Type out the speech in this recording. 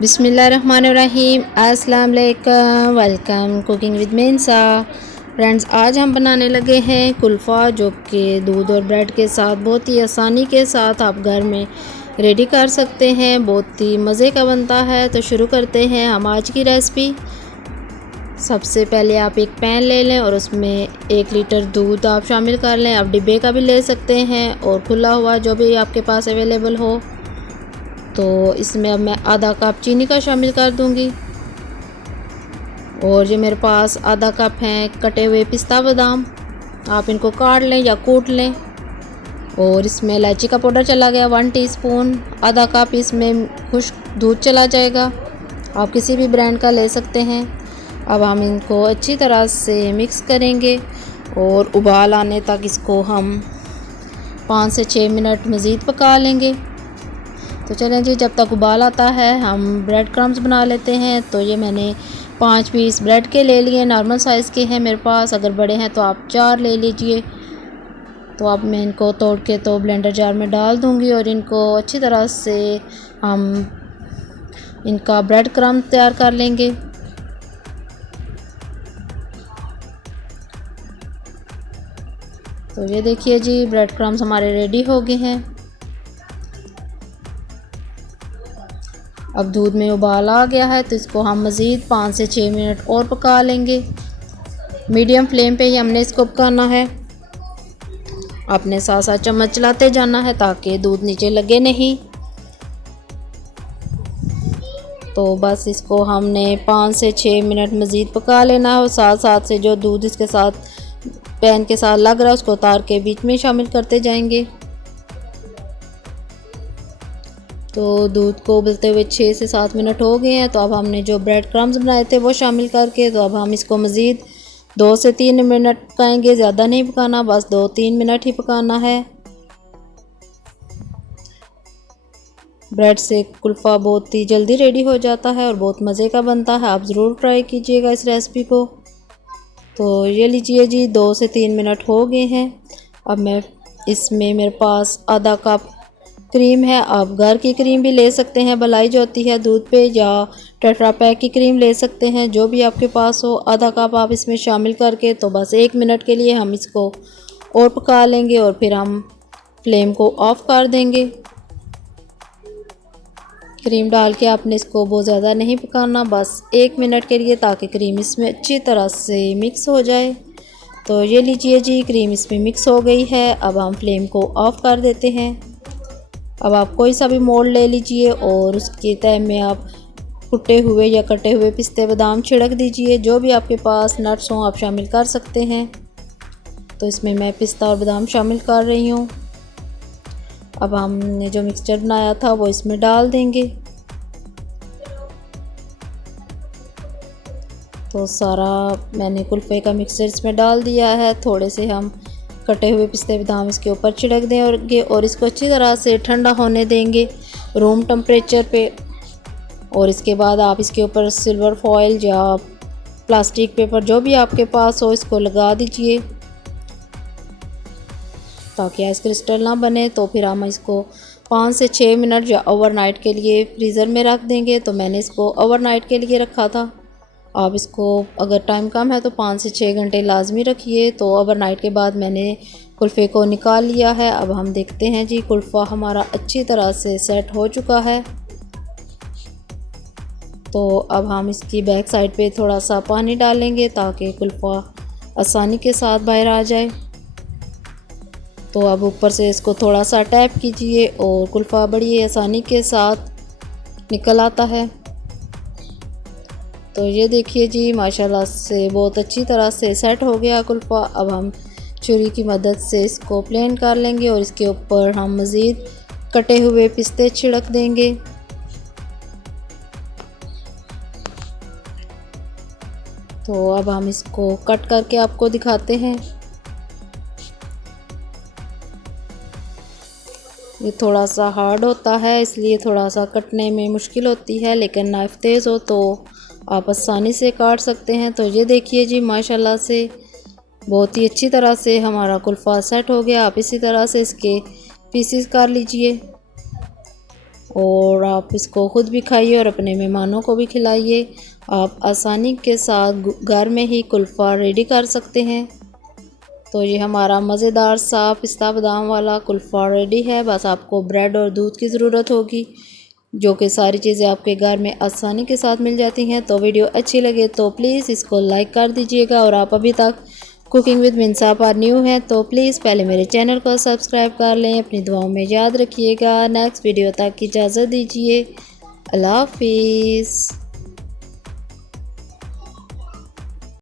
बिस्मिल्लाहिर्रहमानिर्रहीम। अस्सलाम वालेकुम। Welcome cooking with Mensa. Friends, आज हम बनाने लगे हैं कुल्फ़ा, जो कि दूध और ब्रेड के साथ बहुत ही आसानी के साथ आप घर में रेडी कर सकते हैं। बहुत ही मज़े का बनता है। तो शुरू करते हैं हम आज की रेसिपी। सबसे पहले आप एक पैन ले लें और उसमें 1 लीटर दूध आप शामिल कर लें। आप डिब्बे का भी ले सकते हैं और खुला हुआ जो भी आपके पास अवेलेबल हो। तो इसमें अब मैं आधा कप चीनी का शामिल कर दूंगी। और ये मेरे पास आधा कप हैं कटे हुए पिस्ता बादाम, आप इनको काट लें या कूट लें। और इसमें इलायची का पाउडर चला गया 1 टीस्पून। आधा कप इसमें खुश्क दूध चला जाएगा, आप किसी भी ब्रांड का ले सकते हैं। अब हम इनको अच्छी तरह से मिक्स करेंगे और उबाल आने तक इसको हम 5 से 6 मिनट मज़ीद पका लेंगे। तो चलें जी, जब तक उबाल आता है हम ब्रेड क्रम्स बना लेते हैं। तो ये मैंने 5 पीस ब्रेड के ले लिए, नॉर्मल साइज़ के हैं मेरे पास। अगर बड़े हैं तो आप 4 ले लीजिए। तो अब मैं इनको तोड़ के तो ब्लेंडर जार में डाल दूंगी और इनको अच्छी तरह से हम इनका ब्रेड क्रम्स तैयार कर लेंगे। तो ये देखिए जी, ब्रेड क्रम्स हमारे रेडी हो गए हैं। अब दूध में उबाल आ गया है, तो इसको हम मज़ीद 5 से 6 मिनट और पका लेंगे। मीडियम फ्लेम पे ही हमने इसको पकाना है। अपने साथ साथ चम्मच चलाते जाना है ताकि दूध नीचे लगे नहीं। तो बस इसको हमने 5 से 6 मिनट मज़ीद पका लेना है। और साथ साथ से जो दूध इसके साथ पैन के साथ लग रहा है उसको उतार के बीच में शामिल करते जाएंगे। तो दूध को उबलते हुए 6 से 7 मिनट हो गए हैं। तो अब हमने जो ब्रेड क्रम्स बनाए थे वो शामिल करके, तो अब हम इसको मज़ीद 2 से 3 मिनट पकाएंगे। ज़्यादा नहीं पकाना, बस 2-3 मिनट ही पकाना है। ब्रेड से कुल्फ़ा बहुत ही जल्दी रेडी हो जाता है और बहुत मज़े का बनता है। आप ज़रूर ट्राई कीजिएगा इस रेसिपी को। तो ये लीजिए जी, 2 से 3 मिनट हो गए हैं। अब मैं इसमें मेरे पास आधा कप क्रीम है, आप घर की क्रीम भी ले सकते हैं, मलाई जो होती है दूध पे, या टेट्रा पैक की क्रीम ले सकते हैं, जो भी आपके पास हो। आधा कप आप इसमें शामिल करके तो बस 1 मिनट के लिए हम इसको और पका लेंगे और फिर हम फ्लेम को ऑफ कर देंगे। क्रीम डाल के आपने इसको बहुत ज़्यादा नहीं पकाना, बस 1 मिनट के लिए, ताकि क्रीम इसमें अच्छी तरह से मिक्स हो जाए। तो ये लीजिए जी, क्रीम इसमें मिक्स हो गई है। अब हम फ्लेम को ऑफ कर देते हैं। अब आप कोई सा भी मोल्ड ले लीजिए और उसके तय में आप कुटे हुए या कटे हुए पिस्ते बादाम छिड़क दीजिए। जो भी आपके पास नट्स हों आप शामिल कर सकते हैं। तो इसमें मैं पिस्ता और बादाम शामिल कर रही हूँ। अब हमने जो मिक्सचर बनाया था वो इसमें डाल देंगे। तो सारा मैंने कुल्फ़े का मिक्सचर इसमें डाल दिया है। थोड़े से हम कटे हुए पिस्ते बादाम इसके ऊपर छिड़क देंगे और इसको अच्छी तरह से ठंडा होने देंगे रूम टेम्परेचर पे। और इसके बाद आप इसके ऊपर सिल्वर फॉइल या प्लास्टिक पेपर जो भी आपके पास हो इसको लगा दीजिए ताकि आइस क्रिस्टल ना बने। तो फिर हम इसको 5 से 6 मिनट या ओवरनाइट के लिए फ्रीज़र में रख देंगे। तो मैंने इसको ओवरनाइट के लिए रखा था। आप इसको अगर टाइम कम है तो 5 से 6 घंटे लाजमी रखिए। तो ओवरनाइट के बाद मैंने कुल्फ़े को निकाल लिया है। अब हम देखते हैं जी, कुल्फ़ा हमारा अच्छी तरह से सेट हो चुका है। तो अब हम इसकी बैक साइड पे थोड़ा सा पानी डालेंगे ताकि कुल्फ़ा आसानी के साथ बाहर आ जाए। तो अब ऊपर से इसको थोड़ा सा टैप कीजिए और कुल्फ़ा बड़ी आसानी के साथ निकल आता है। तो ये देखिए जी, माशाल्लाह से बहुत अच्छी तरह से सेट हो गया कुल्फ़ा। अब हम छुरी की मदद से इसको प्लेन कर लेंगे और इसके ऊपर हम मज़ीद कटे हुए पिस्ते छिड़क देंगे। तो अब हम इसको कट करके आपको दिखाते हैं। ये थोड़ा सा हार्ड होता है, इसलिए थोड़ा सा कटने में मुश्किल होती है, लेकिन नाइफ़ तेज़ हो तो आप आसानी से काट सकते हैं। तो ये देखिए जी, माशाल्लाह से बहुत ही अच्छी तरह से हमारा कुल्फ़ा सेट हो गया। आप इसी तरह से इसके पीसेस कर लीजिए। और आप इसको ख़ुद भी खाइए और अपने मेहमानों को भी खिलाइए। आप आसानी के साथ घर में ही कुल्फ़ा रेडी कर सकते हैं। तो ये हमारा मज़ेदार सा पिस्ता बादाम वाला कुल्फ़ा रेडी है। बस आपको ब्रेड और दूध की ज़रूरत होगी, जो कि सारी चीज़ें आपके घर में आसानी के साथ मिल जाती हैं। तो वीडियो अच्छी लगे तो प्लीज़ इसको लाइक कर दीजिएगा, और आप अभी तक कुकिंग विद मिंसा पर न्यू हैं तो प्लीज़ पहले मेरे चैनल को सब्सक्राइब कर लें। अपनी दुआओं में याद रखिएगा। नेक्स्ट वीडियो तक की इजाज़त दीजिए। अल्लाह हाफिज़।